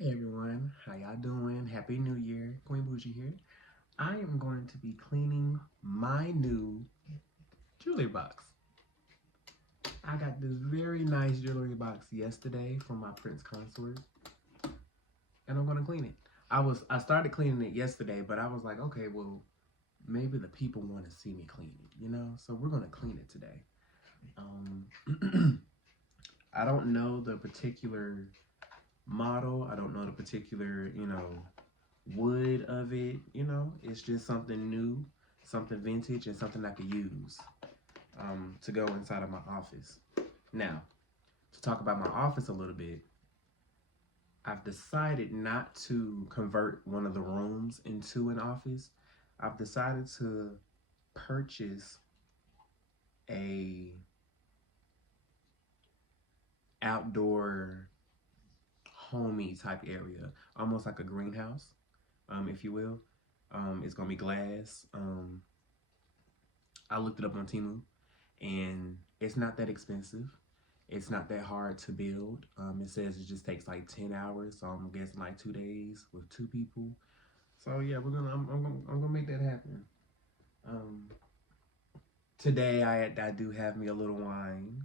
Hey everyone, how y'all doing? Happy New Year. Queen Bougie here. I am going to be cleaning my new jewelry box. I got this very nice jewelry box yesterday from my Prince Consort, and I'm gonna clean it. I started cleaning it yesterday, but I was like, okay, well, maybe the people want to see me clean it. So we're gonna clean it today. I don't know the particular model. I don't know the particular, wood of it. It's just something new, something vintage, and something I could use to go inside of my office. Now, to talk about my office a little bit, I've decided not to convert one of the rooms into an office. I've decided to purchase a outdoor homey type area, almost like a greenhouse, if you will. It's gonna be glass. I looked it up on Temu, and it's not that expensive. It's not that hard to build. It says it just takes like 10 hours, so I'm guessing like 2 days with two people. So yeah, I'm gonna make that happen. Um, Today I do have me a little wine,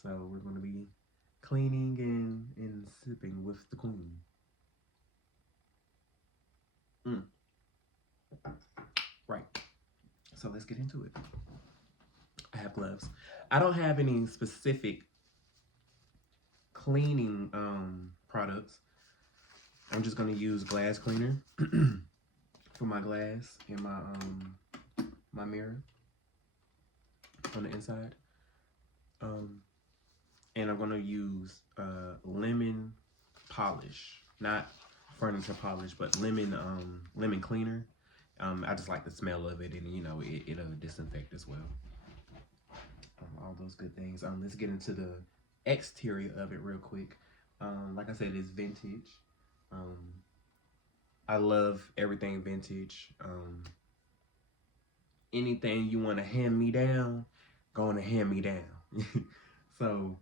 so we're gonna be cleaning and sipping with the queen. Mm, right. So let's get into it. I have gloves. I don't have any specific cleaning products. I'm just gonna use glass cleaner for my glass and my mirror on the inside. Um, and I'm gonna use lemon polish, not furniture polish, but lemon cleaner. I just like the smell of it, and it'll disinfect as well. All those good things. Let's get into the exterior of it real quick. Like I said, it's vintage. Um, I love everything vintage. Anything you want to hand me down, going to hand me down. So,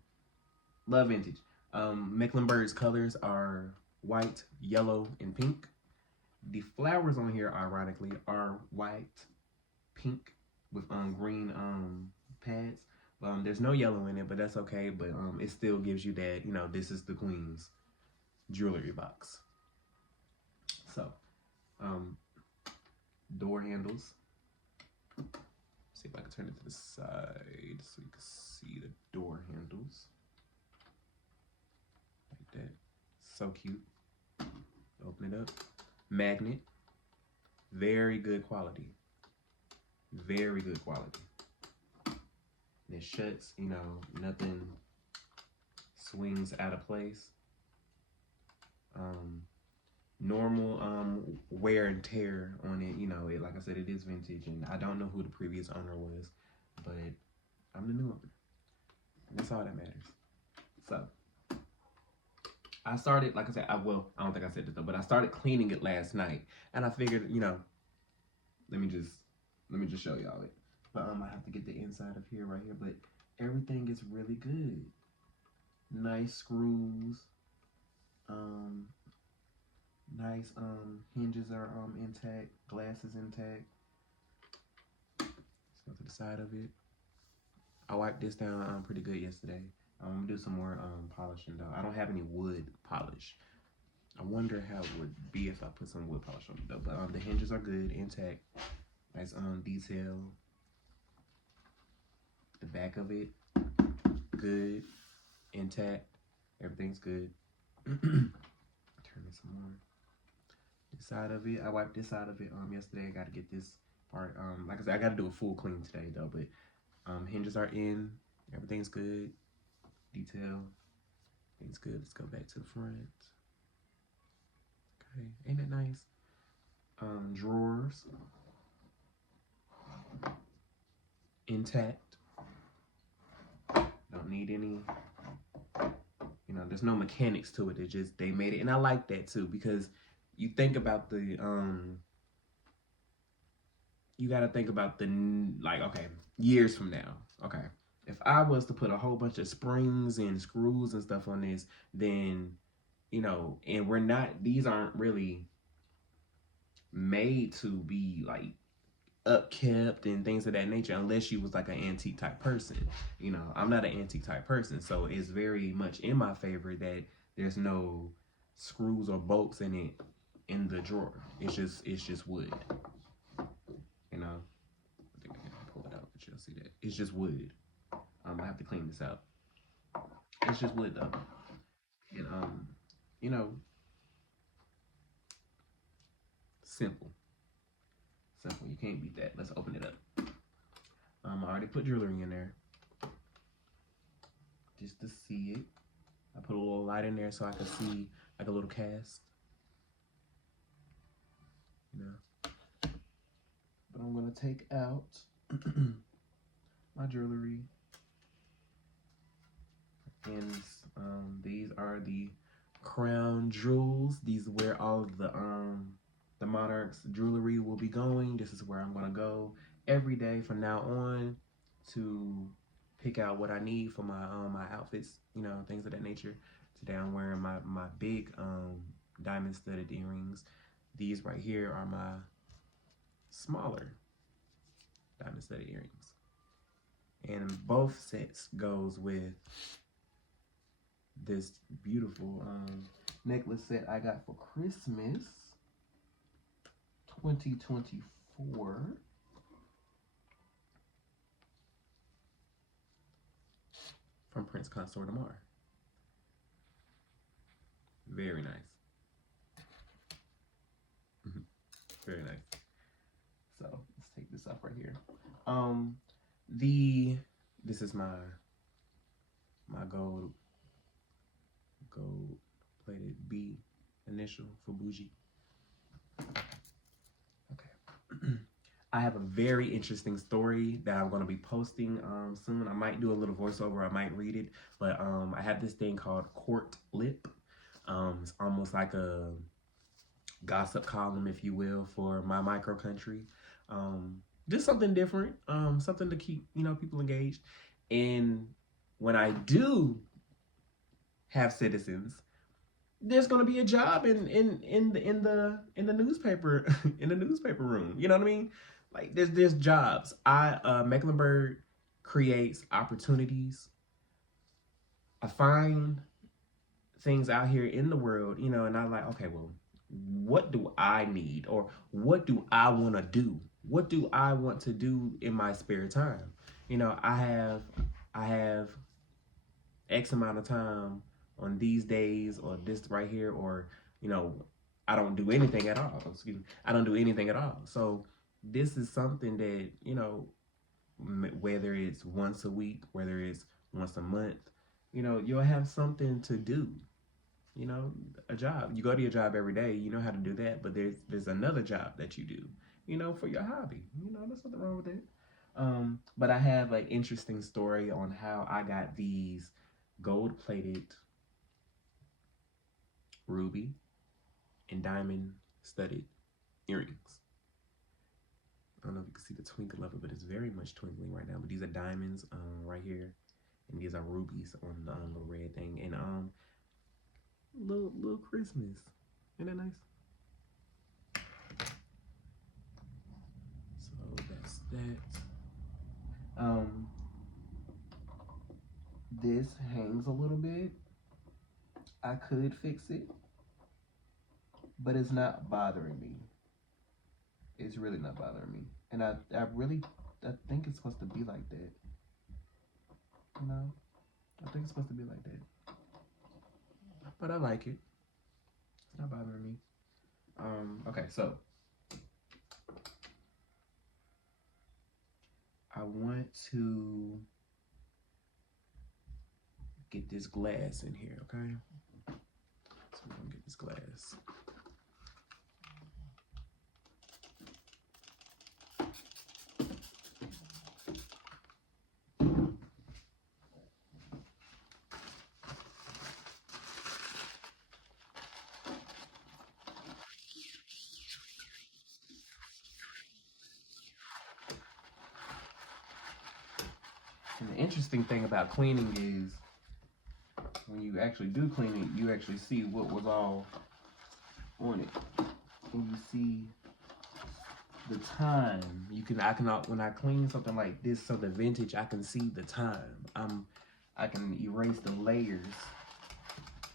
love vintage. Mecklenburg's colors are white, yellow, and pink. The flowers on here, ironically, are white, pink with green pads. There's no yellow in it, but that's okay. But it still gives you that, this is the queen's jewelry box. So, um, door handles. See if I can turn it to the side so you can see the door handles. Like that. So cute. Open it up. Magnet. Very good quality. Very good quality. And it shuts, nothing swings out of place. Normal wear and tear on it. Like I said, it is vintage, and I don't know who the previous owner was, but I'm the new owner. And that's all that matters. So I started, like I said, I don't think I said this though, but I started cleaning it last night, and I figured, let me just show y'all it. But I have to get the inside of here right here, but everything is really good. Nice screws. Nice hinges are intact, glass is intact. Let's go to the side of it. I wiped this down pretty good yesterday. I'm gonna do some more polishing though. I don't have any wood polish. I wonder how it would be if I put some wood polish on it though. But the hinges are good, intact. Nice detail. The back of it, good, intact. Everything's good. Turn this some more. This side of it, I wiped this side of it yesterday. I got to get this part. Like I said, I got to do a full clean today though. But hinges are in. Everything's good. Detail. Everything's good. Let's go back to the front. Okay, ain't that nice? Drawers intact. Don't need any. There's no mechanics to it. They made it, and I like that too because you think about the you got to think about the okay, years from now. Okay, if I was to put a whole bunch of springs and screws and stuff on this, then you know, and these aren't really made to be like upkept and things of that nature unless you was like an antique type person. You know, I'm not an antique type person, so it's very much in my favor that there's no screws or bolts in it in the drawer. It's just wood. You know, I think I can pull it out, but you'll see that it's just wood. I have to clean this out. It's just wood though, and you know, simple. Simple. You can't beat that. Let's open it up. I already put jewelry in there just to see it. I put a little light in there so I can see like a little cast. You know. But I'm gonna take out my jewelry. And these are the crown jewels. These are where all of the monarch's jewelry will be going. This is where I'm gonna go every day from now on to pick out what I need for my my outfits, you know, things of that nature. Today I'm wearing my big diamond studded earrings. These right here are my smaller diamond studded earrings. And both sets goes with this beautiful necklace set I got for Christmas 2024. From Prince Consort Amar. Very nice. Very nice. So let's take this up right here. This is my gold plated B initial for bougie. Okay. I have a very interesting story that I'm going to be posting soon. I might do a little voiceover. I might read it. But I have this thing called Court Lip. It's almost like a gossip column, if you will, for my micro country. Just something different. Something to keep, you know, people engaged. And when I do have citizens, there's going to be a job in the newspaper in the newspaper room. You know what I mean? Like there's jobs. Mecklenburg creates opportunities. I find things out here in the world, you know, and I'm like, okay, well, what do I need, or what do I want to do? What do I want to do in my spare time? You know, I have X amount of time on these days, or this right here, or, you know, I don't do anything at all. Excuse me. I don't do anything at all. So this is something that, you know, whether it's once a week, whether it's once a month, you know, you'll have something to do. You know, a job. You go to your job every day. You know how to do that. But there's another job that you do, you know, for your hobby. You know, there's nothing wrong with it. But I have an interesting story on how I got these gold-plated ruby and diamond-studded earrings. I don't know if you can see the twinkle of it, but it's very much twinkling right now. But these are diamonds right here, and these are rubies on the little red thing. And little Christmas. Isn't that nice? So that's that. This hangs a little bit. I could fix it, but it's not bothering me. It's really not bothering me. And I think it's supposed to be like that. You know? I think it's supposed to be like that. But I like it. It's not bothering me. Okay, so I want to get this glass in here, okay? So we're gonna get this glass. And the interesting thing about cleaning is when you actually do clean it, you actually see what was all on it. And you see the time. When I clean something like this, something vintage, I can see the time. I can erase the layers,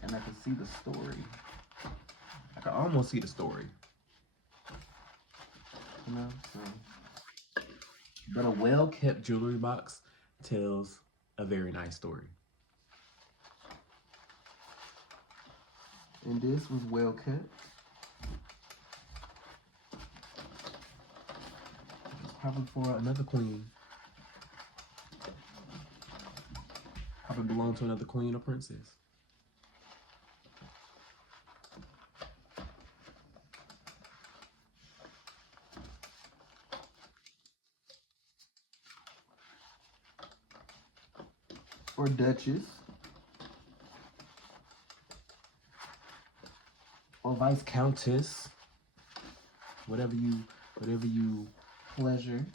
and I can see the story. I can almost see the story. You know, so. But a well-kept jewelry box tells a very nice story. And this was well kept. It's probably for another queen. Probably belonged to another queen or princess. Or duchess. Or vice countess. Whatever you pleasure.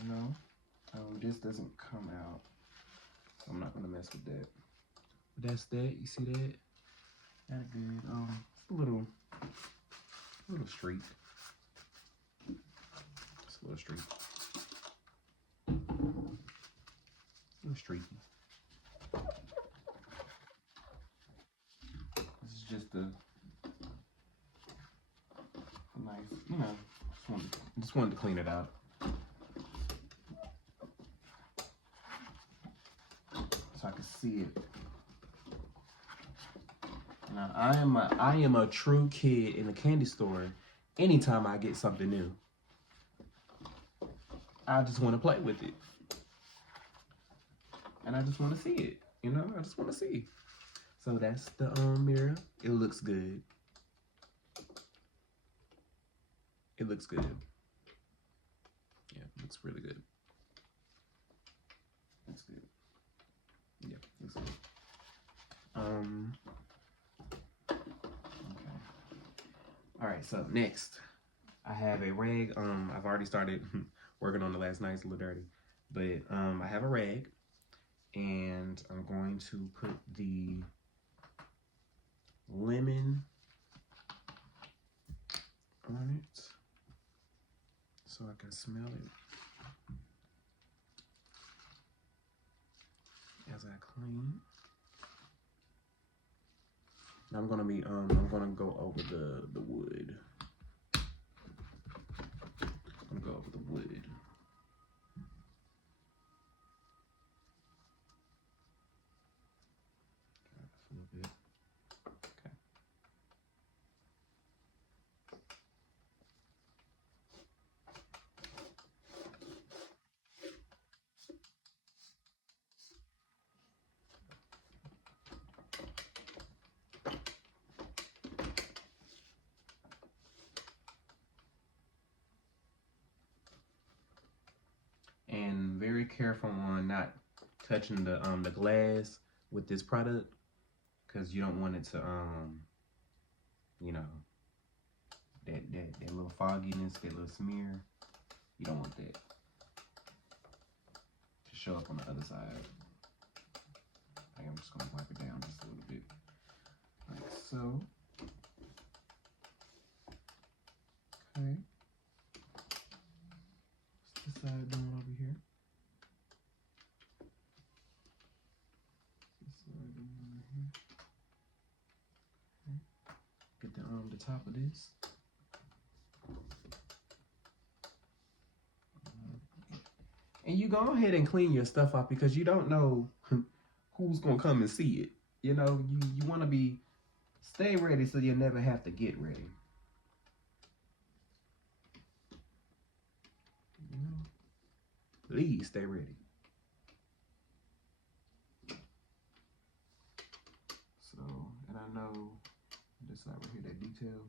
You know? This doesn't come out. So I'm not gonna mess with that. But that's that. You see that? That's good. It's a little streak. It's a little streak. A little streaky. This is just a nice, you know, just wanted to clean it out. So I can see it. Now I am a true kid in the candy store. Anytime I get something new, I just want to play with it. And I just want to see it. You know, I just want to see. So that's the mirror. It looks good. It looks good. Yeah, it looks really good. That's good. Yeah, looks good. Okay. All right, so next I have a rag. I've already started working on the last night. It's a little dirty, but I have a rag, and I'm going to put the lemon on it so I can smell it as I clean. Now I'm gonna go over the wood. I'm gonna go over the wood. A little bit. Okay. And very careful on not touching the glass with this product, because you don't want it to you know, that little fogginess, that little smear. You don't want that to show up on the other side. I'm just gonna wipe it down just a little bit, like so. Okay. What's this side doing over here? This side doing over here. Okay. Get the top of this. And you go ahead and clean your stuff up, because you don't know who's gonna come and see it. You know, you want to stay ready so you never have to get ready. You know, please stay ready. So, and I know this side right here, that detail,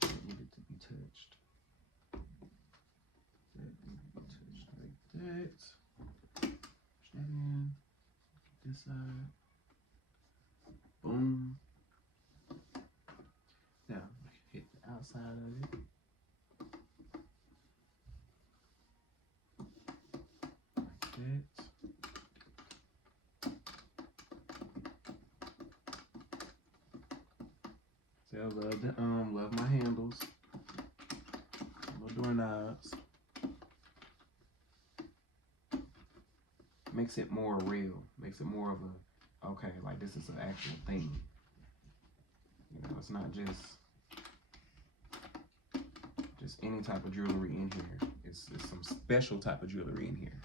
that needed to be touched. That needed to be touched like that. Push that in. This side. Boom. Now, hit the outside of it. Like that. So I love my handles. Little doorknobs. Makes it more real. Makes it more of a, okay, like this is an actual thing. You know, it's not just any type of jewelry in here. It's some special type of jewelry in here.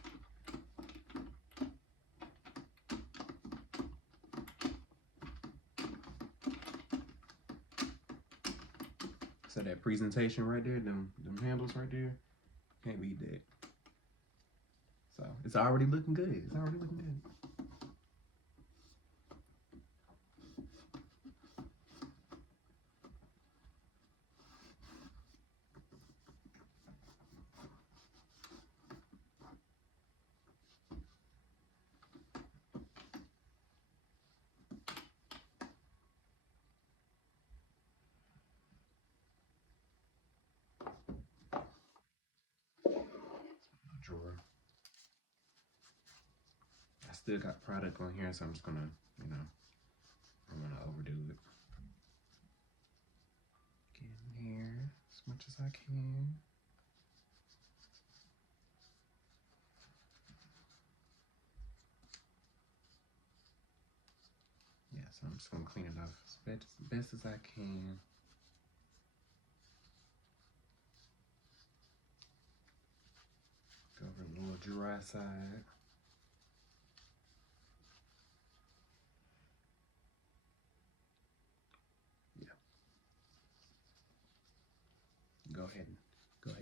So that presentation right there, them handles right there, can't beat that. So it's already looking good. It's already looking good. Drawer. I still got product on here, so I'm just gonna, you know, I don't want to overdo it. Get in here as much as I can. Yeah, so I'm just gonna clean it off as best as I can. Go over the little dry side. Yeah. Go ahead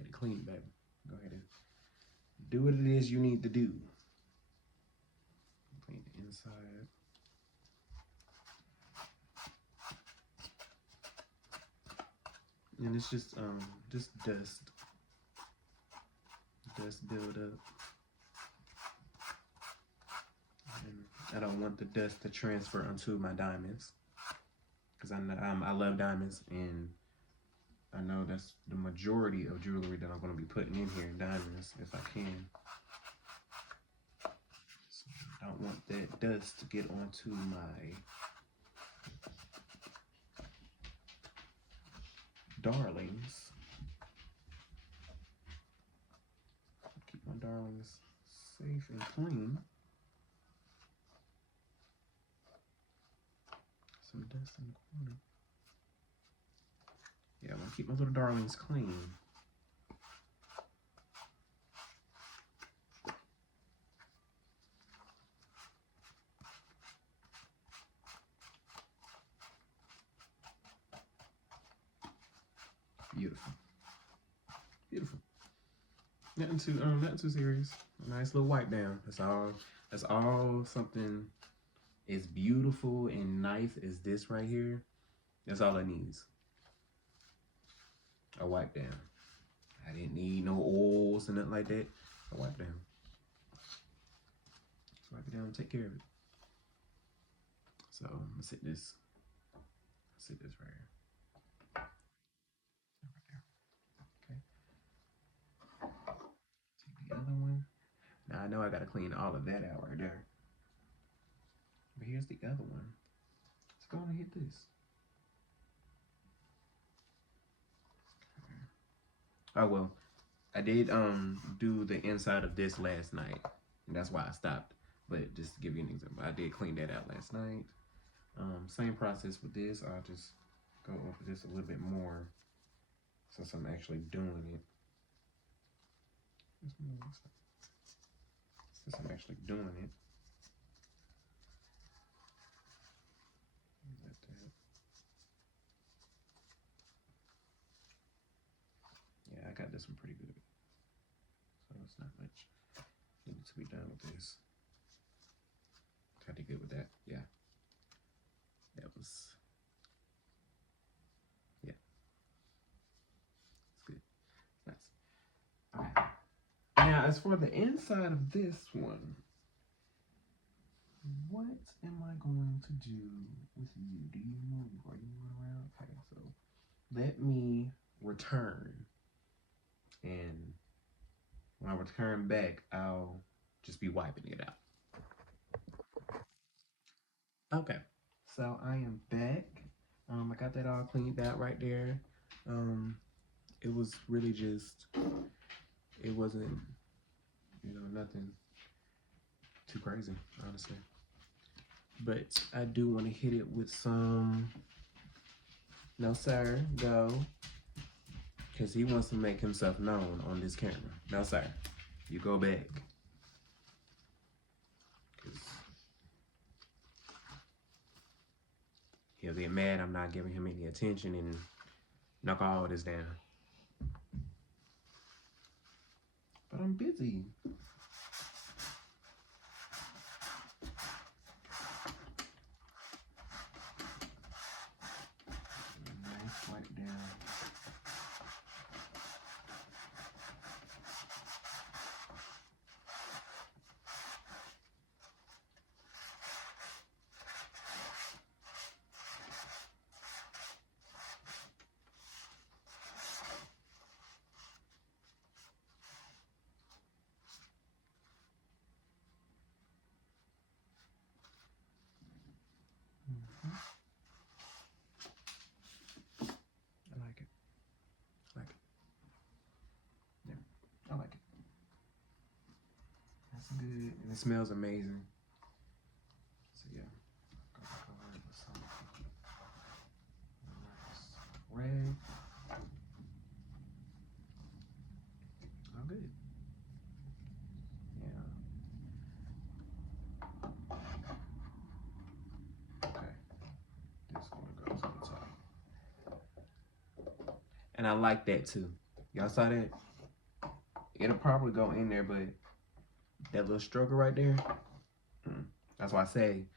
and clean, baby. Go ahead and do what it is you need to do. Clean the inside. And it's just dust. Dust build up. And I don't want the dust to transfer onto my diamonds, because I love diamonds, and I know that's the majority of jewelry that I'm going to be putting in here, diamonds, if I can. So I don't want that dust to get onto my darlings. Keep my darlings safe and clean. Some dust in the corner. Yeah, I'm gonna keep my little darlings clean. Beautiful. Beautiful. Nothing too serious. A nice little wipe down. That's all something as beautiful and nice as this right here. That's all it needs. A wipe down. I didn't need no oils and nothing like that. A wipe down. Just wipe it down and take care of it. So I'm gonna sit this right here. Take the other one. Now I know I gotta clean all of that out right there. But here's the other one. Let's go and hit this. Oh well, I did do the inside of this last night, and that's why I stopped. But just to give you an example, I did clean that out last night. Same process with this. I'll just go over this a little bit more since I'm actually doing it. Since I'm actually doing it. Yeah, I got this one pretty good. So it's not much needed to be done with this. I did good with that. Yeah. That was, yeah. It's good. Nice. Okay. Now, as for the inside of this one, what am I going to do with you? Do you move? Are you moving around? Okay, so let me return. And when I return back, I'll just be wiping it out. Okay, so I am back. I got that all cleaned out right there. It was really just, it wasn't, nothing too crazy, honestly. But I do want to hit it with some, no sir, go. Because he wants to make himself known on this camera. No sir, you go back. Because he'll get mad I'm not giving him any attention and knock all this down. But I'm busy. Nice wipe down. I like it. I like it. Yeah, I like it. That's good. And it smells amazing. So yeah, go cover it with some nice red. Oh, good. Yeah. Okay. This one goes on top. And I like that too. Y'all saw that? It'll probably go in there, but that little struggle right there, that's why I say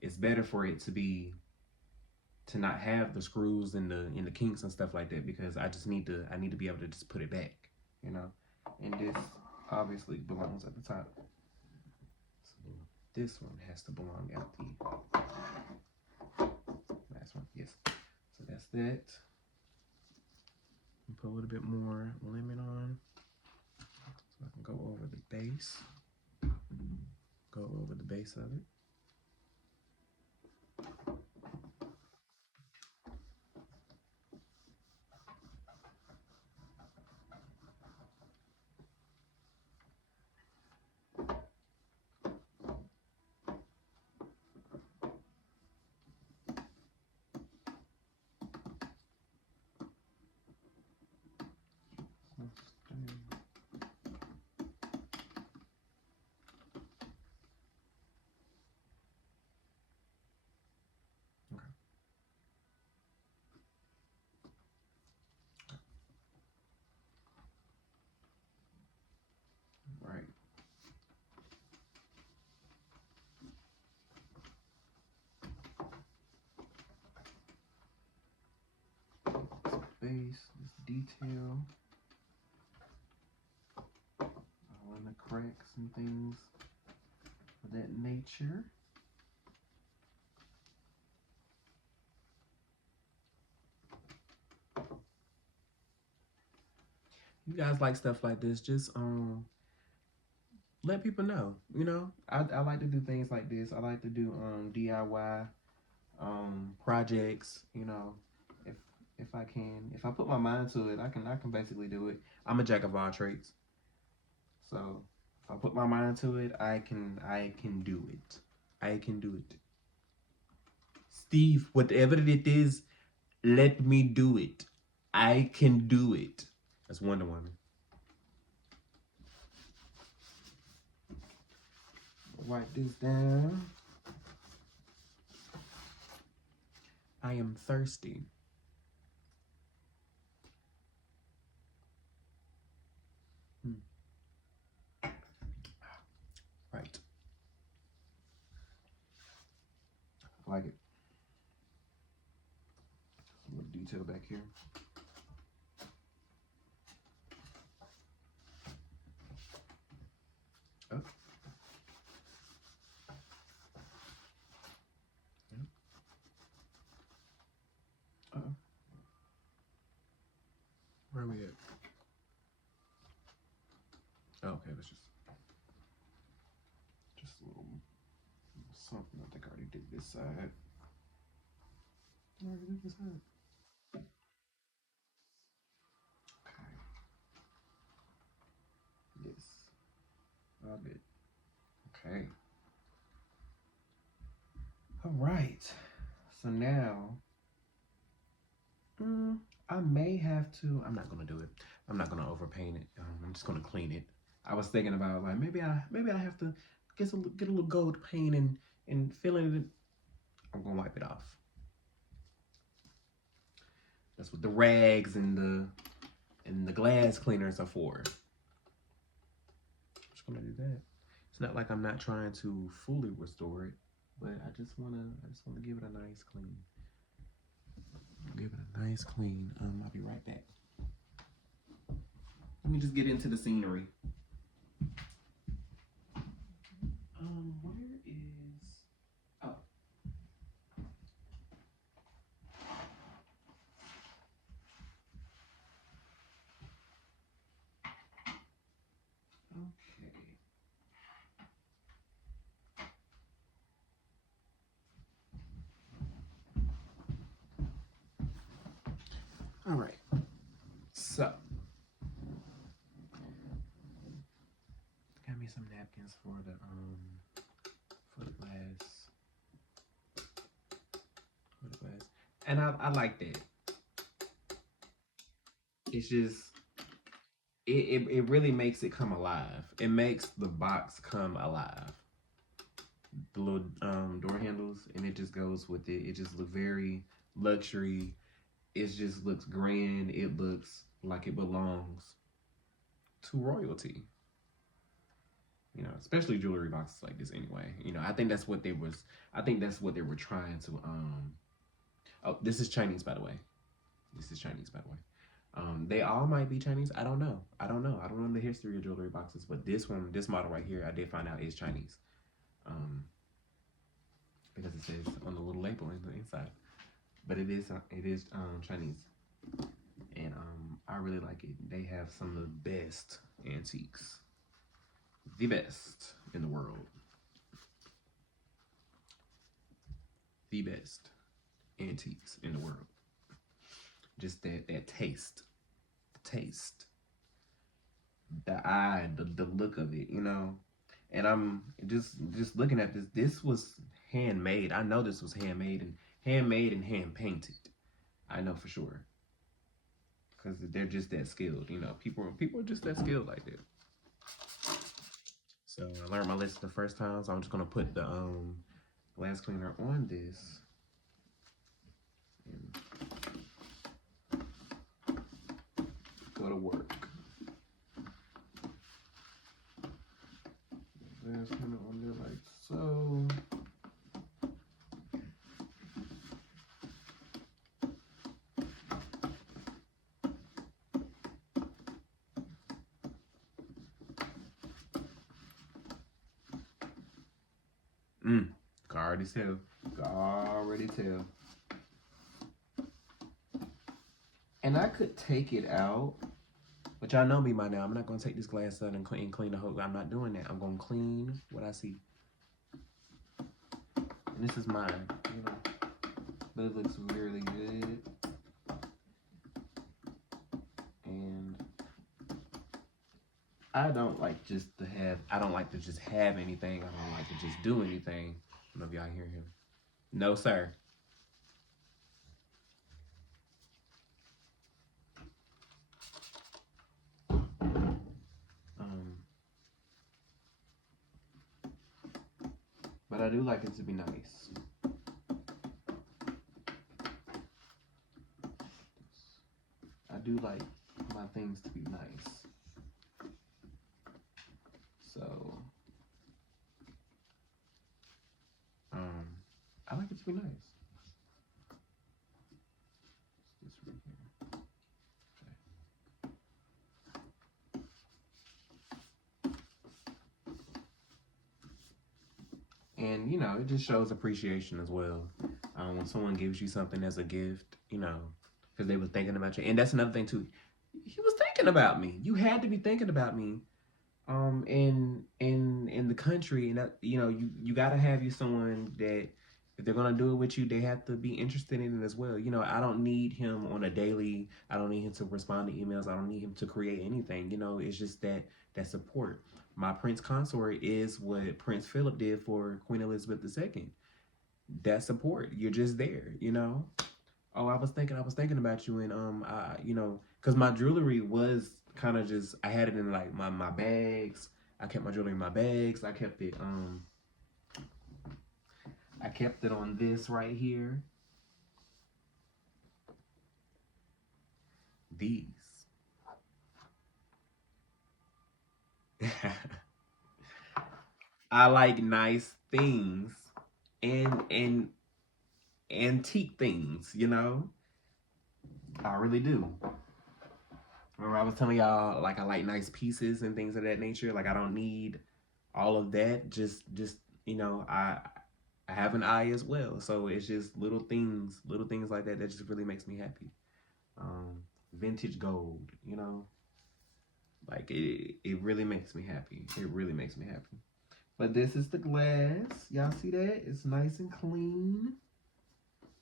it's better for it to not have the screws and the kinks and stuff like that, because I need to be able to just put it back, And this obviously belongs at the top. So this one has to belong at the last one. Yes. So that's that. Put a little bit more lemon on so I can go over the base. Go over the base of it. Right. This base, this detail, all in the cracks and things of that nature. You guys like stuff like this, just let people know. I like to do things like this. I like to do DIY projects, if I can. If I put my mind to it, I can basically do it. I'm a jack of all trades. So if I put my mind to it, I can do it. I can do it. Steve, whatever it is, let me do it. I can do it. That's Wonder Woman. Wipe this down. I am thirsty. Right. I like it. A little detail back here. Oh. Yep. Uh-oh. Where are we at? Oh, okay, let's just. something. I think I already did this side. I already did this side. Okay. Yes. All good. Okay. All right. So now, I may have to. I'm not gonna do it. I'm not gonna overpaint it. I'm just gonna clean it. I was thinking about like maybe I have to get a little gold paint and fill it. I'm gonna wipe it off. That's what the rags and the glass cleaners are for. I'm just gonna do that. It's not like I'm not trying to fully restore it, but I just wanna give it a nice clean. Give it a nice clean. I'll be right back. Let me just get into the scenery. Where is... Oh. Okay. All right. So, got me some napkins for the glass. And I like that. It's just it really makes it come alive. It makes the box come alive. The little door handles, and it just goes with it. It just looks very luxury. It just looks grand. It looks like it belongs to royalty. You know, especially jewelry boxes like this anyway. You know, I think that's what they were trying to oh, this is Chinese, by the way. This is Chinese, by the way. They all might be Chinese. I don't know. I don't know the history of jewelry boxes, but this model right here, I did find out is Chinese. Because it says on the little label in the inside. But it is Chinese. And I really like it. They have some of the best antiques. The best in the world. The best antiques in the world. Just that taste. The taste. The eye, the look of it, you know. And I'm just looking at this. This was handmade. I know this was handmade and hand painted. I know for sure. Because they're just that skilled, you know. People are just that skilled like that. So I learned my lesson the first time, so I'm just gonna put the glass cleaner on this. And go to work. Glass cleaner on there like so. Can already tell. And I could take it out, but y'all know me by now. I'm not gonna take this glass out and clean the whole. I'm not doing that. I'm gonna clean what I see. And this is mine, you know. But it looks really good. And I don't like just to have. I don't like to just have anything. I don't like to just do anything. I don't know if y'all hear him. No, sir. But I do like it to be nice. I do like my things to be nice. So, I like it to be nice. This right here. Okay. And, you know, it just shows appreciation as well. When someone gives you something as a gift, you know, because they were thinking about you. And that's another thing, too. He was thinking about me. You had to be thinking about me in the country, and that, you know, you gotta have you someone that if they're gonna do it with you, they have to be interested in it as well. You know, I don't need him on a daily. I don't need him to respond to emails. I don't need him to create anything. You know, it's just that support. My Prince Consort is what Prince Philip did for Queen Elizabeth II. That support. You're just there. You know. Oh, I was thinking about you, and you know, cause my jewelry was kind of just, I had it in like my bags. I kept my jewelry in my bags. I kept it on this right here. These. I like nice things and antique things, you know? I really do. Remember I was telling y'all like I like nice pieces and things of that nature. Like I don't need all of that. Just you know, I have an eye as well. So it's just little things like that that just really makes me happy. Vintage gold, you know, like it really makes me happy. It really makes me happy. But this is the glass. Y'all see that? It's nice and clean.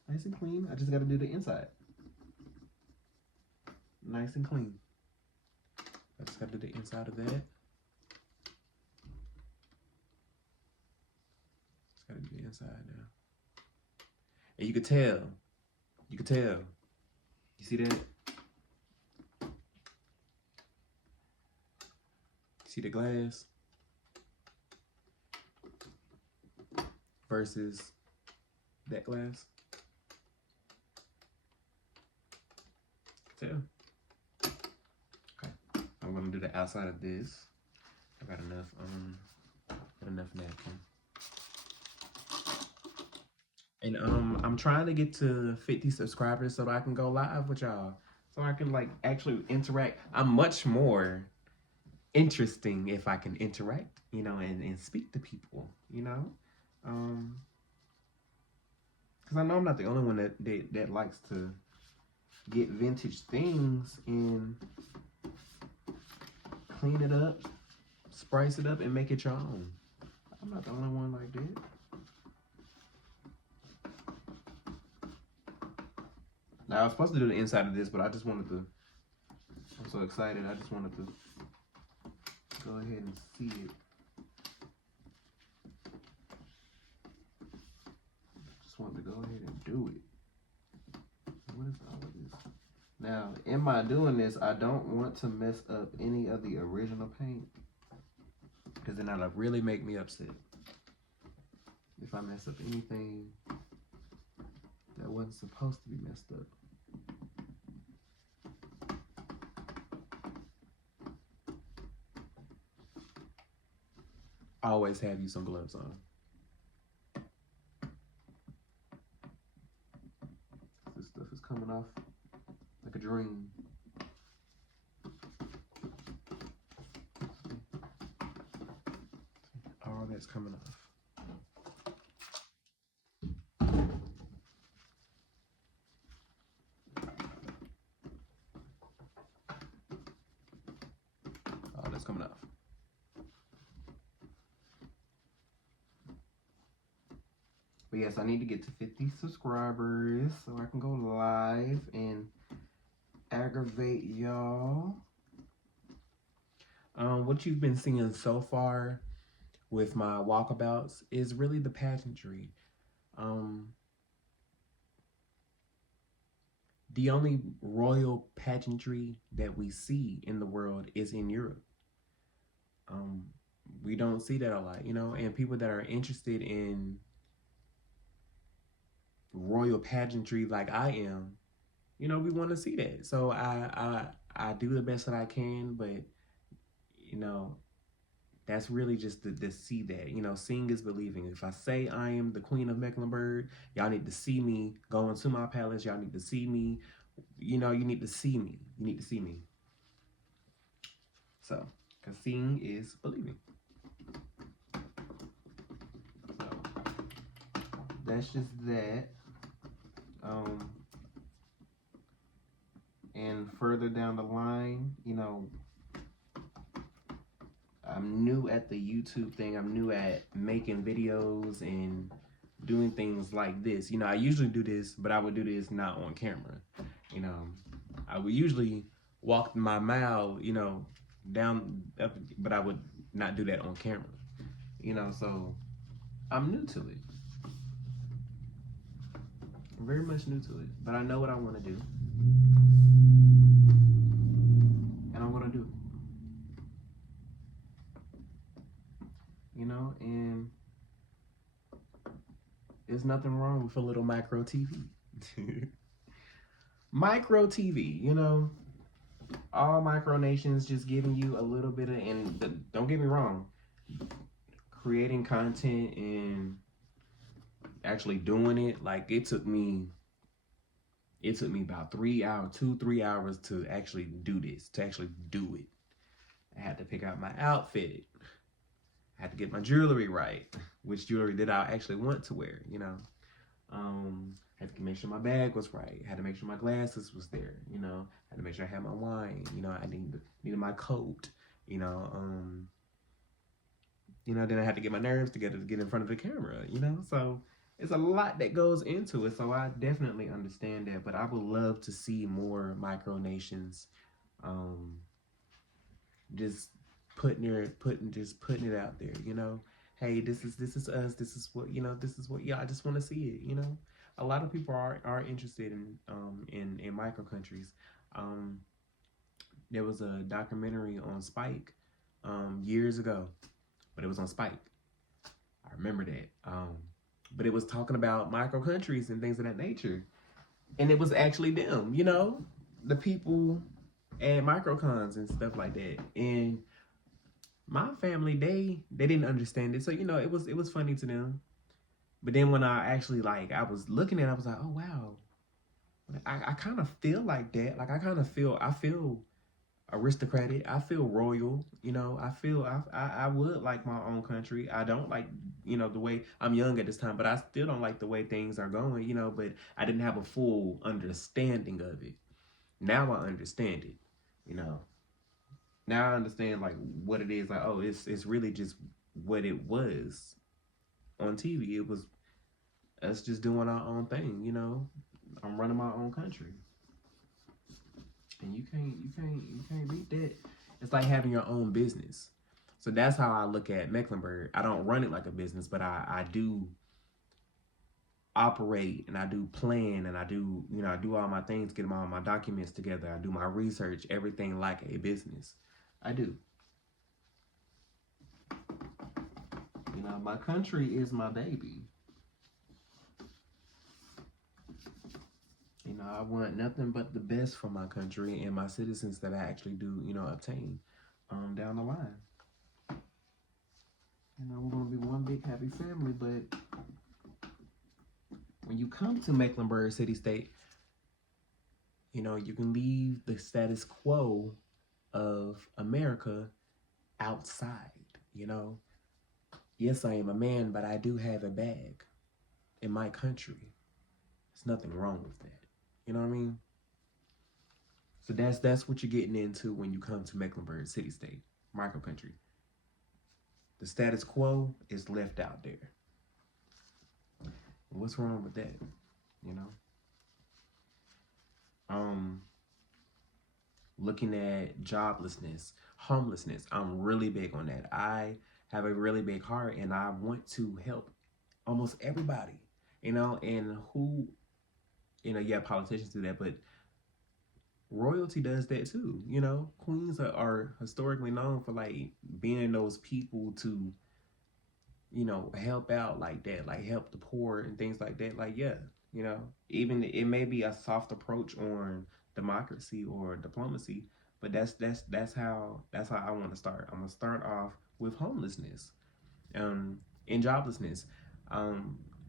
Nice and clean. I just got to do the inside. Nice and clean. I just got to do the inside of that. Just got to do the inside now. And you could tell. You could tell. You see that? See the glass? Versus that glass. Tell. Okay. I'm gonna do the outside of this. I got enough napkin. And I'm trying to get to 50 subscribers so that I can go live with y'all. So I can like actually interact. I'm much more interesting if I can interact, you know, and speak to people, you know. Because I know I'm not the only one that likes to get vintage things and clean it up, spice it up, and make it your own. I'm not the only one like that. Now I was supposed to do the inside of this, but I just wanted to. I'm so excited. I just wanted to go ahead and see it. Just wanted to go ahead and do it. What is all of this? Now, in my doing this, I don't want to mess up any of the original paint, because then that'll really make me upset. If I mess up anything that wasn't supposed to be messed up. Always have you some gloves on. This stuff is coming off like a dream. All that's coming off. All that's coming off. But yes, I need to get to 50 subscribers so I can go live and aggravate y'all. What you've been seeing so far with my walkabouts is really the pageantry. The only royal pageantry that we see in the world is in Europe. We don't see that a lot, you know, and people that are interested in royal pageantry like I am, you know, we want to see that. So I do the best that I can, but you know, that's really just to see that. You know, seeing is believing. If I say I am the Queen of Mecklenburg, y'all need to see me going to my palace. Y'all need to see me. You know, you need to see me. You need to see me. So, because seeing is believing. So, that's just that. And further down the line, you know, I'm new at the YouTube thing. I'm new at making videos and doing things like this. You know, I usually do this, but I would do this not on camera. You know, I would usually walk my mile, you know, down up, but I would not do that on camera. You know, so I'm new to it. I'm very much new to it, but I know what I want to do, and I'm gonna do it. You know, and there's nothing wrong with a little micro TV. Micro TV, you know, all micronations just giving you a little bit of, and don't get me wrong, creating content and actually doing it, like it took me about 3 hours, 2-3 hours to actually do this, to actually do it. I had to pick out my outfit. I had to get my jewelry right, which jewelry did I actually want to wear, you know. Had to make sure my bag was right. Had to make sure my glasses was there, you know. Had to make sure I had my wine, you know. I needed my coat, you know. Then I had to get my nerves together to get in front of the camera, you know. So it's a lot that goes into it. So I definitely understand that, but I would love to see more micronations, just putting it out there, you know. Hey, this is us. This is what, you know. This is what, yeah. I just want to see it, you know. A lot of people are interested in micro countries. There was a documentary on Spike years ago, but it was on Spike. I remember that. But it was talking about micro countries and things of that nature, and it was actually them, you know, the people at microcons and stuff like that. And my family, they didn't understand it, so you know, it was funny to them. But then when I actually, like, I was looking at it, I was like, oh wow, I kind of feel like that. Like I feel aristocratic. I feel royal. You know, I would like my own country. I don't like, you know, the way, I'm young at this time, but I still don't like the way things are going, you know, but I didn't have a full understanding of it. Now I understand it, you know. Now I understand like what it is. Like, oh, it's really just what it was on TV. It was us just doing our own thing, you know. I'm running my own country. And you can't beat that. It's like having your own business. So that's how I look at Mecklenburg. I don't run it like a business, but I do operate, and I do plan, and I do, you know, I do all my things, get all my documents together. I do my research, everything like a business. I do. You know, my country is my baby. You know, I want nothing but the best for my country and my citizens that I actually do, you know, obtain down the line. You know, we're going to be one big happy family, but when you come to Mecklenburg City-State, you know, you can leave the status quo of America outside, you know. Yes, I am a man, but I do have a bag in my country. There's nothing wrong with that. You know what I mean? So that's what you're getting into when you come to Mecklenburg City-State, micro country. The status quo is left out there. What's wrong with that? You know? Looking at joblessness, homelessness, I'm really big on that. I have a really big heart, and I want to help almost everybody, you know, and who, you know, yeah, politicians do that, but royalty does that too, you know. Queens are historically known for, like, being those people to, you know, help out like that, like help the poor and things like that. Like, yeah, you know, even it may be a soft approach on democracy or diplomacy, but that's how I want to start. I'm gonna start off with homelessness, and joblessness.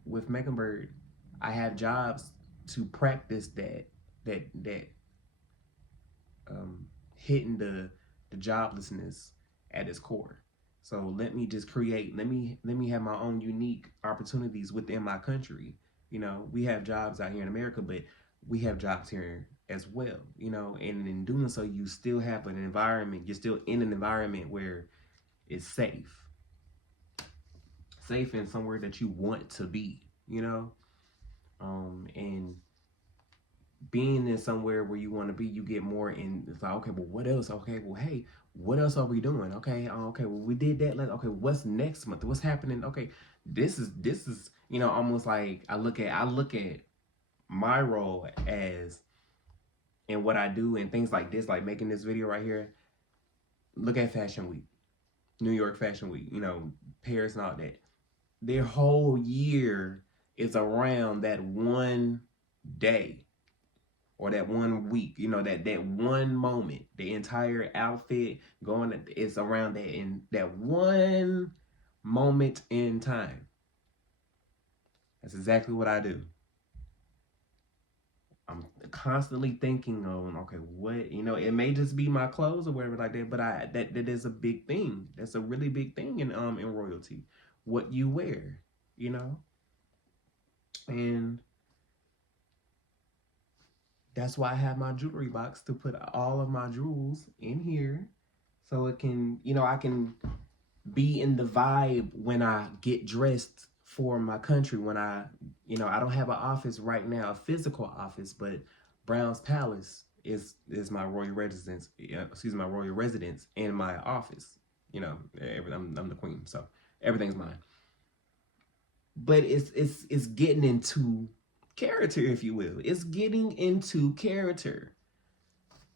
With Mecklenburg, I have jobs to practice that hitting the joblessness at its core. So let me just create. Let me have my own unique opportunities within my country. You know, we have jobs out here in America, but we have jobs here as well. You know, and in doing so, you still have an environment. You're still in an environment where is safe. Safe in somewhere that you want to be, you know? And being in somewhere where you want to be, you get more in. It's like, okay, well, what else? Okay, well, hey, what else are we doing? Okay, okay, well, we did that. Like, okay, what's next month? What's happening? Okay, this is almost like I look at my role as and what I do and things like this, like making this video right here. Look at Fashion Week, New York Fashion Week, Paris and all that. Their whole year is around that one day or that one week, that one moment. The entire outfit going, it's around that in that one moment in time. That's exactly what I do. I'm constantly thinking on, okay, what, it may just be my clothes or whatever like that, but that is a big thing. That's a really big thing in royalty. What you wear, And that's why I have my jewelry box to put all of my jewels in here so it can, I can be in the vibe when I get dressed for my country. When I don't have an office right now, a physical office, but Brown's Palace is my royal residence. My royal residence and my office. I'm the queen, so everything's mine. But it's getting into character, if you will. It's getting into character.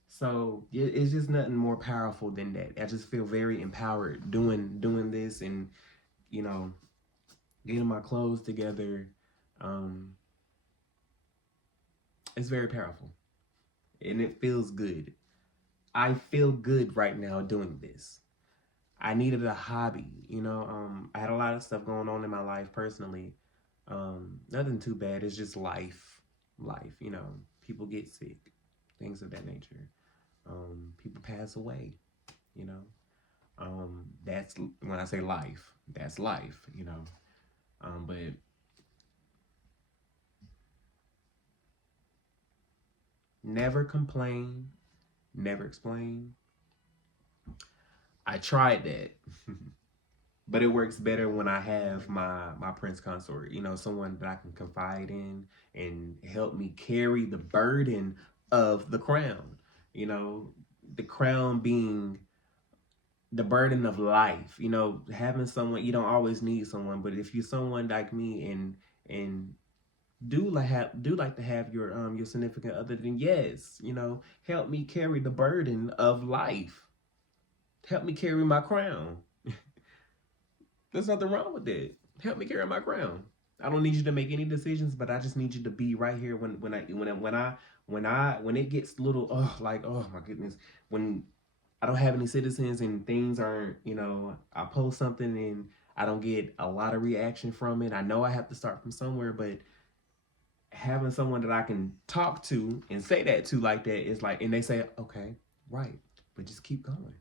So it's just nothing more powerful than that. I just feel very empowered doing this and, getting my clothes together. It's very powerful and it feels good. I feel good right now doing this. I needed a hobby, I had a lot of stuff going on in my life personally. Nothing too bad. It's just life, people get sick, things of that nature. People pass away, that's when I say life, that's life, but never complain, never explain. I tried that, but it works better when I have my prince consort, someone that I can confide in and help me carry the burden of the crown, the crown being the burden of life, having someone. You don't always need someone, but if you're someone like me and do like to have your significant other, then yes, help me carry the burden of life. Help me carry my crown. There's nothing wrong with that. Help me carry my crown. I don't need you to make any decisions, but I just need you to be right here when it gets little, oh my goodness, when I don't have any citizens and things aren't, I post something and I don't get a lot of reaction from it. I know I have to start from somewhere, but having someone that I can talk to and say that to like that is like, and they say, okay, right, but just keep going.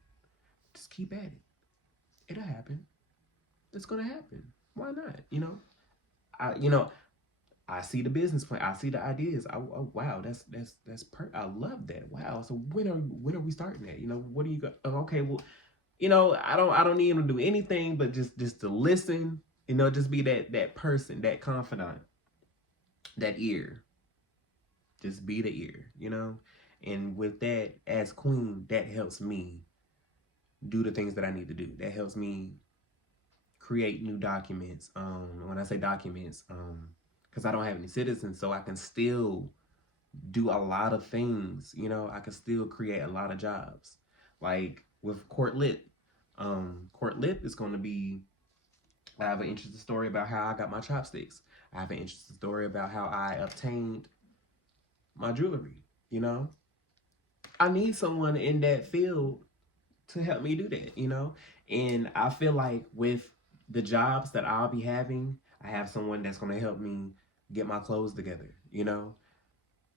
Just keep at it. It'll happen. It's gonna happen. Why not? I see the business plan. I see the ideas. Wow, that's I love that. Wow. So when are we starting that? What do you got? Okay, well, I don't need him to do anything but just to listen. Just be that person, that confidant, that ear. Just be the ear. And with that, as queen, that helps me do the things that I need to do. That helps me create new documents. When I say documents, because I don't have any citizens, so I can still do a lot of things. I can still create a lot of jobs. Like with Court Lip. Court Lip is going to be, I have an interesting story about how I got my chopsticks. I have an interesting story about how I obtained my jewelry. I need someone in that field to help me do that, and I feel like with the jobs that I'll be having, I have someone that's going to help me get my clothes together.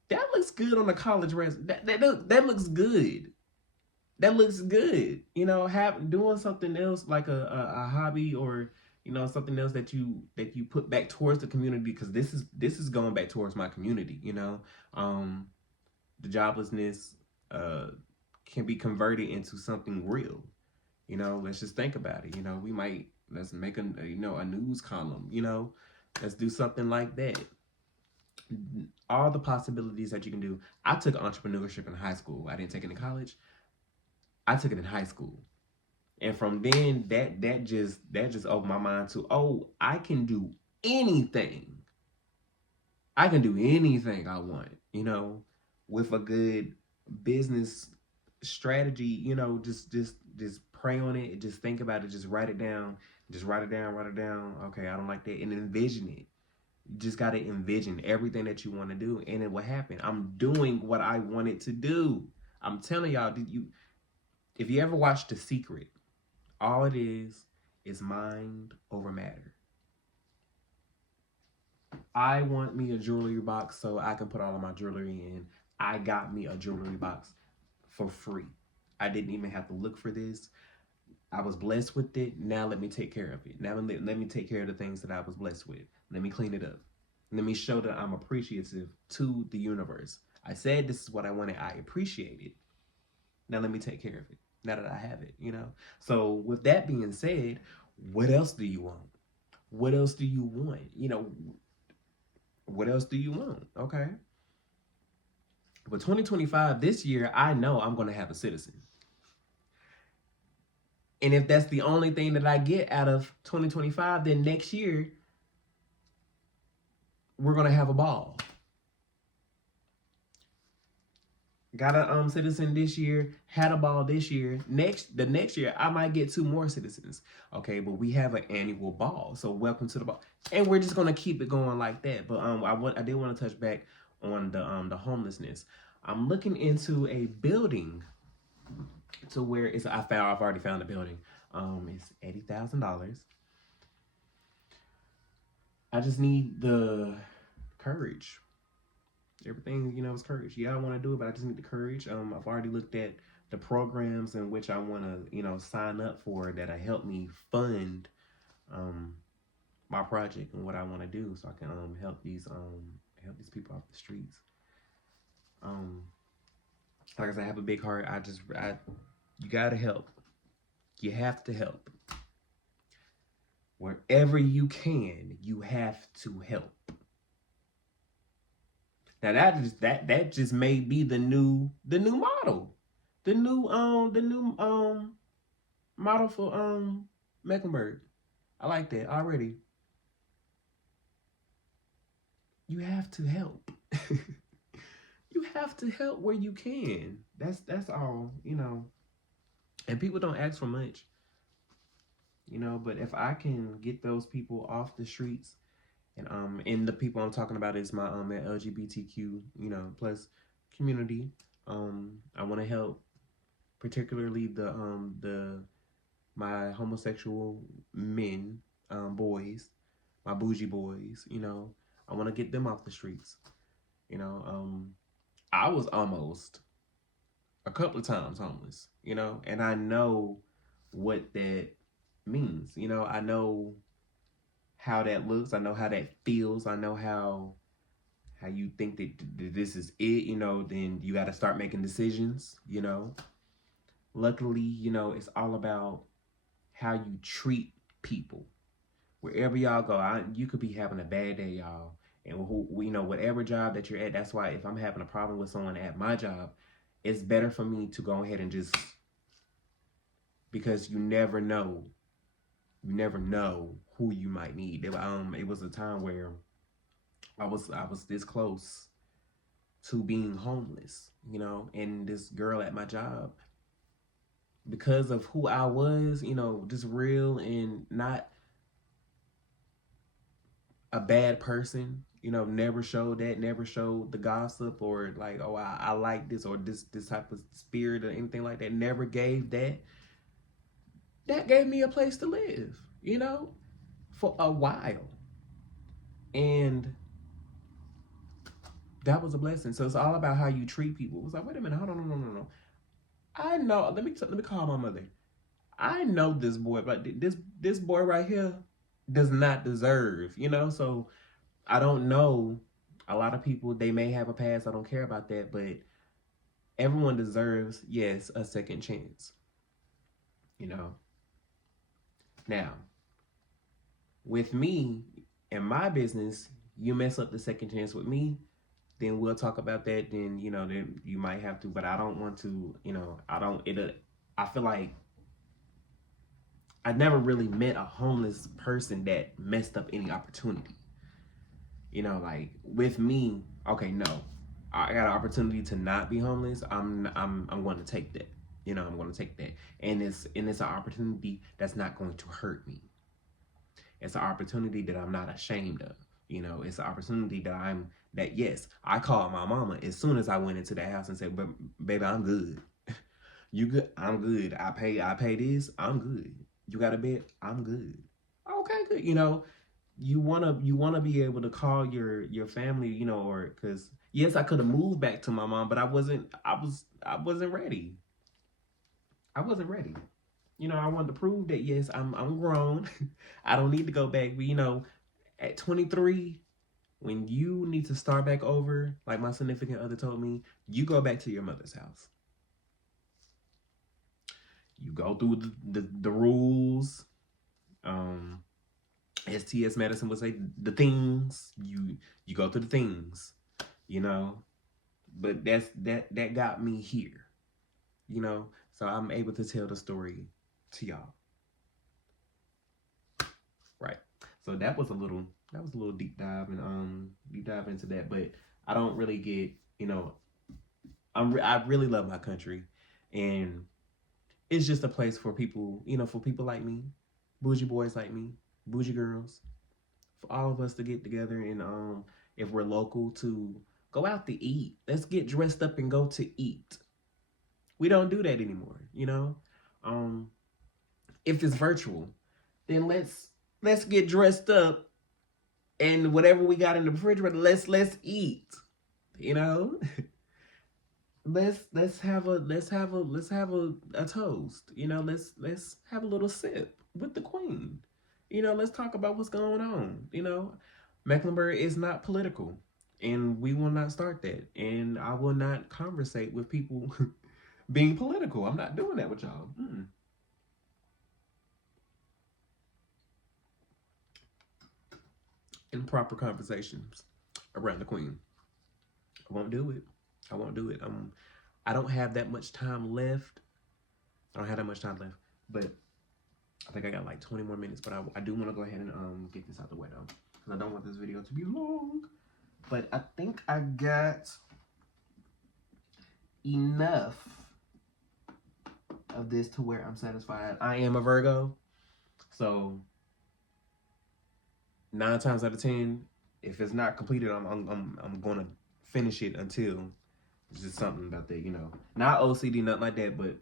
That looks good on a college resume. That looks good. That looks good. Doing something else like a hobby or something else that you put back towards the community, because this is going back towards my community. The joblessness can be converted into something real. You know, let's just think about it. You know, let's make a news column. You know, let's do something like that. All the possibilities that you can do. I took entrepreneurship in high school. I didn't take it in college. I took it in high school. And from then that just opened my mind to, oh, I can do anything. I can do anything I want, with a good business strategy, just pray on it, just think about it, just write it down, write it down. Okay, I don't like that. And envision it. You just gotta envision everything that you want to do, and it will happen. I'm doing what I wanted to do. I'm telling y'all, if you ever watched The Secret, all it is mind over matter. I want me a jewelry box so I can put all of my jewelry in. I got me a jewelry box for free. I didn't even have to look for this. I was blessed with it. Now let me take care of it. Now let me take care of the things that I was blessed with. Let me clean it up. Let me show that I'm appreciative to the universe. I said this is what I wanted. I appreciate it. Now let me take care of it. Now that I have it. So with that being said, what else do you want? What else do you want? What else do you want? Okay. But 2025, this year, I know I'm going to have a citizen. And if that's the only thing that I get out of 2025, then next year, we're going to have a ball. Got a citizen this year, had a ball this year. The next year, I might get 2 more citizens. Okay, but we have an annual ball. So welcome to the ball. And we're just going to keep it going like that. But I did want to touch back on the homelessness. I'm looking into a building to where I've already found a building. It's $80,000. I just need the courage. Everything, is courage. Yeah, I want to do it, but I just need the courage. I've already looked at the programs in which I want to, sign up for that help me fund my project and what I want to do, so I can help these people off the streets. Like I said, I have a big heart. You gotta help. You have to help. Wherever you can, you have to help. Now that just may be the new model. The new model for Mecklenburg. I like that already. You have to help. You have to help where you can. That's all, And people don't ask for much. But if I can get those people off the streets, and the people I'm talking about is my LGBTQ, plus community. I want to help particularly my homosexual men, boys, my bougie boys, I want to get them off the streets. I was almost a couple of times homeless, and I know what that means. I know how that looks. I know how that feels. I know how you think that this is it, then you got to start making decisions, Luckily, it's all about how you treat people. Wherever y'all go, you could be having a bad day, y'all. And whatever job that you're at, that's why if I'm having a problem with someone at my job, it's better for me to go ahead and because you never know. You never know who you might need. It was a time where I was this close to being homeless, and this girl at my job, because of who I was, just real and not a bad person, never showed the gossip or like, oh, I like this or this type of spirit or anything like that. Never gave that. That gave me a place to live, for a while. And that was a blessing. So it's all about how you treat people. It was like, wait a minute, hold on, no. I know, let me call my mother. I know this boy, but this boy right here does not deserve, so I don't know. A lot of people, they may have a past. I don't care about that, but everyone deserves, yes, a second chance. you know. Now, with me and my business, you mess up the second chance with me, then we'll talk about that. Then, you know, then you might have to, but I don't want to, you know, I feel like I never really met a homeless person that messed up any opportunity. You know, like with me, okay, no, I got an opportunity to not be homeless. I'm going to take that. You know, I'm going to take that, and it's an opportunity that's not going to hurt me. It's an opportunity that I'm not ashamed of. You know, it's an opportunity that yes, I called my mama as soon as I went into that house and said, "But baby, I'm good. You good? I'm good. I pay this. I'm good. You got a bed? I'm good. Okay, good. You know, you wanna be able to call your family, you know, or because yes, I could have moved back to my mom, but I wasn't ready. I wasn't ready. You know, I wanted to prove that yes, I'm grown. I don't need to go back. But you know, at 23, when you need to start back over, like my significant other told me, you go back to your mother's house. You go through the rules. STS medicine would say the things. You go through the things, you know. But that got me here, you know. So I'm able to tell the story to y'all. Right. So that was a little deep dive and deep dive into that. But I don't really get, you know, I really love my country, and it's just a place for people, you know, for people like me, bougie boys like me, bougie girls, for all of us to get together and if we're local, to go out to eat. Let's get dressed up and go to eat. We don't do that anymore, you know. Um, if it's virtual, then let's get dressed up and whatever we got in the refrigerator, let's eat. You know, let's have a toast. You know, let's have a little sip with the queen. You know, let's talk about what's going on. You know, Mecklenburg is not political, and we will not start that. And I will not conversate with people being political. I'm not doing that with y'all. Improper conversations around the queen. I won't do it. I won't do it. I don't have that much time left. I don't have that much time left, but I think I got like 20 more minutes. But I do want to go ahead and get this out the way though, because I don't want this video to be long. But I think I got enough of this to where I'm satisfied. I am a Virgo, so 9 times out of 10, if it's not completed, I'm gonna finish it until it's just something about that, you know. Not OCD, nothing like that, but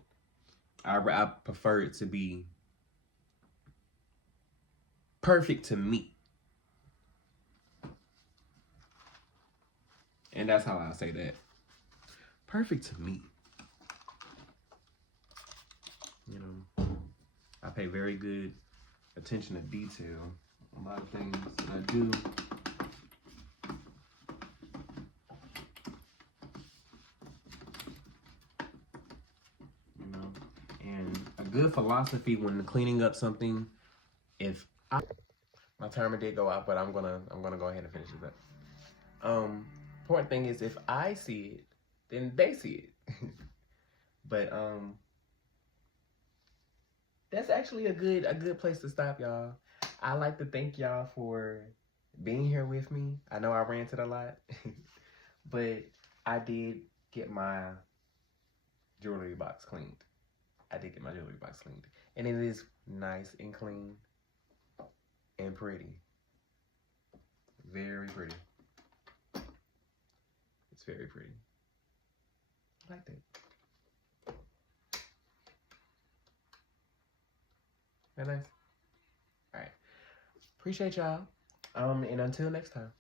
I prefer it to be perfect to me. And that's how I say that. Perfect to me. You know, I pay very good attention to detail. A lot of things that I do. You know, and a good philosophy when cleaning up something, my timer did go out, but I'm gonna go ahead and finish this up. Important thing is if I see it, then they see it. But that's actually a good place to stop, y'all. I like to thank y'all for being here with me. I know I ranted a lot, but I did get my jewelry box cleaned. I did get my jewelry box cleaned, and it is nice and clean and pretty. Very pretty. It's very pretty. I like that. Very nice. All right. Appreciate y'all. And until next time.